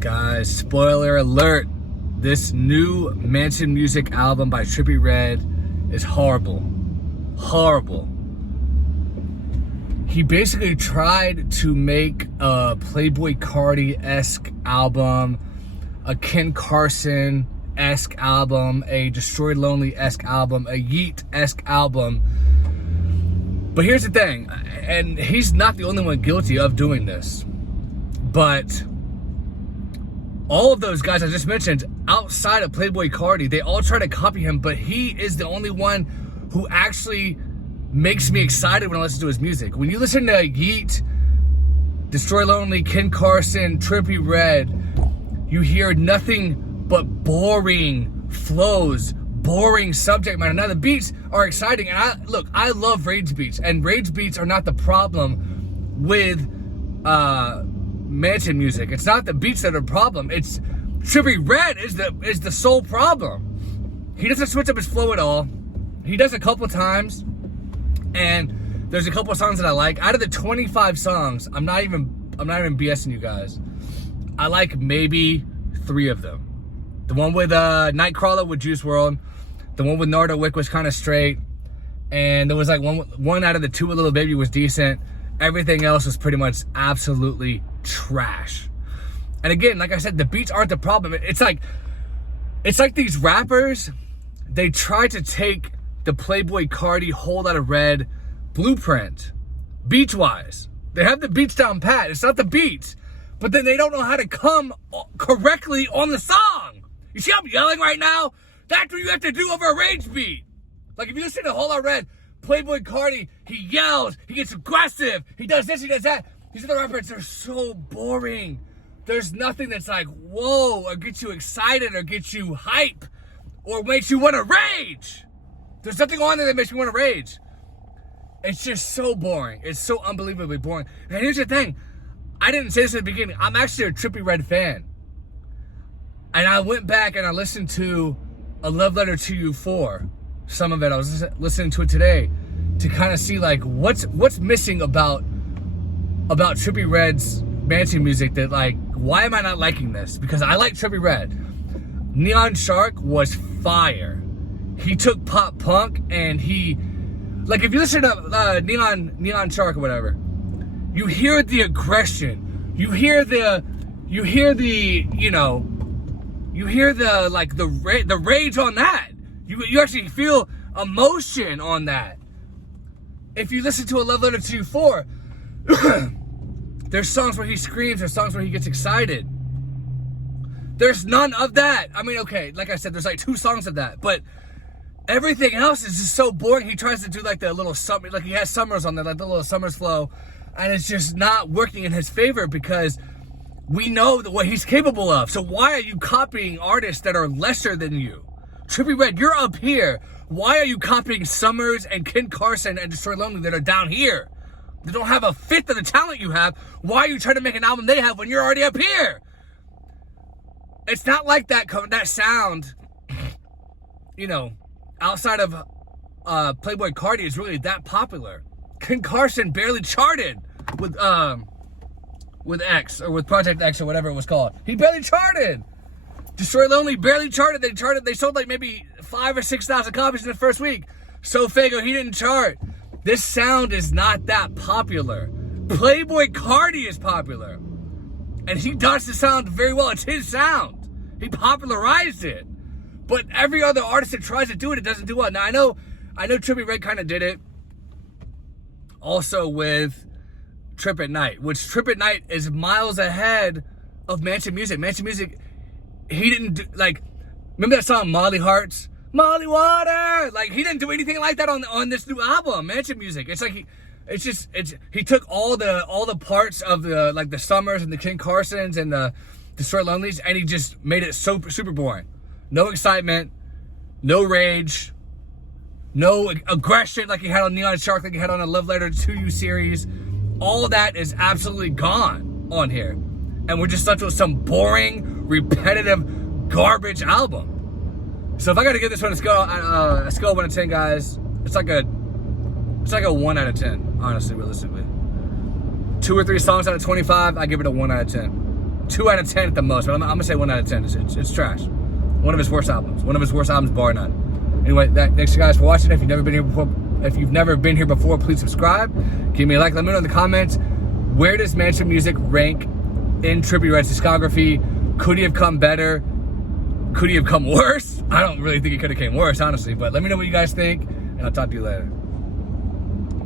Guys, spoiler alert. This new Mansion Music album by Trippie Redd is horrible. Horrible. He basically tried to make a Playboi Carti-esque album, a Ken Carson-esque album, a Destroy Lonely-esque album, a Yeet-esque album. But here's the thing, and he's not the only one guilty of doing this, but all of those guys I just mentioned, outside of Playboi Carti, they all try to copy him, but he is the only one who actually makes me excited when I listen to his music. When you listen to Yeet, Destroy Lonely, Ken Carson, Trippie Redd, you hear nothing but boring flows, boring subject matter. Now the beats are exciting, and I love rage beats, and rage beats are not the problem with Mansion music. It's not the beats that are the problem. It's Trippie Redd is the sole problem. He doesn't switch up his flow at all. He does a couple times, and there's a couple songs that I like. Out of the 25 songs, I'm not even BSing you guys. I like maybe 3 of them. The one with Nightcrawler with Juice WRLD, the one with Nardo Wick was kind of straight, and there was like one out of the 2 with Lil Baby was decent. Everything else was pretty much absolutely trash. And again, like I said, the beats aren't the problem. It's like these rappers, they try to take the Playboi Carti Whole Lotta Red blueprint, beats-wise. They have the beats down pat. It's not the beats, but then they don't know how to come correctly on the song. You see I'm yelling right now? That's what you have to do over a rage beat. Like if you listen to Whole Lotta Red, Playboi Carti, he yells, he gets aggressive, he does this, he does that. These other rappers are so boring. There's nothing that's like, whoa, or gets you excited, or gets you hype, or makes you want to rage. There's nothing on there that makes me want to rage. It's just so boring. It's so unbelievably boring. And here's the thing. I didn't say this at the beginning. I'm actually a Trippie Redd fan. And I went back and I listened to A Love Letter to You 4. Some of it. I was listening to it today to kind of see like what's missing about Trippie Redd's Mansion music, that like, why am I not liking this? Because I like Trippie Redd. Neon Shark was fire. He took pop punk and he, like if you listen to Neon Shark or whatever, you hear the aggression, you hear the like the rage on that. You actually feel emotion on that. If you listen to A Love Letter to You 4, there's songs where he screams, there's songs where he gets excited. There's none of that. I mean, okay, like I said, there's like 2 songs of that, but everything else is just so boring. He tries to do like the little summer, like he has summers on there, like the little summers flow, and it's just not working in his favor because we know what he's capable of. So why are you copying artists that are lesser than you? Trippie Redd, you're up here. Why are you copying Summrs and Ken Carson and Destroy Lonely that are down here? They don't have a fifth of the talent you have. Why are you trying to make an album they have when you're already up here? It's not like that sound, outside of Playboi Carti is really that popular. Ken Carson barely charted with X or with Project X or whatever it was called. He barely charted. Destroy Lonely barely charted. They sold like maybe 5,000 or 6,000 copies in the first week. So Fago, he didn't chart. This sound is not that popular. Playboi Carti is popular. And he does the sound very well. It's his sound. He popularized it. But every other artist that tries to do it, it doesn't do well. Now I know Trippie Redd kind of did it also with Trip at Night, which Trip at Night is miles ahead of Mansion Music. Mansion Music, he didn't do, like, remember that song Molly Hearts? Molly Water! Like, he didn't do anything like that on this new album, Mansion Music. It's like he took all the parts of the, like, the Summrs and the Ken Carsons and the Destroy Lonelys, and he just made it so super boring. No excitement, no rage, no aggression like he had on Neon Shark, like he had on A Love Letter to You series. All of that is absolutely gone on here. And we're just left with some boring, repetitive, garbage album. So if I gotta give this one a scale of 1 to 10, guys, it's like a 1 out of 10, honestly, realistically. 2 or 3 songs out of 25, I give it a 1 out of 10. 2 out of 10 at the most, but I'm gonna say 1 out of 10. It's trash. One of his worst albums. One of his worst albums, bar none. Anyway, thanks guys for watching. If you've never been here before, please subscribe. Give me a like. Let me know in the comments, where does Mansion Music rank in Trippie Redd's discography? Could he have come better? Could he have come worse? I don't really think he could have came worse, honestly. But let me know what you guys think, and I'll talk to you later.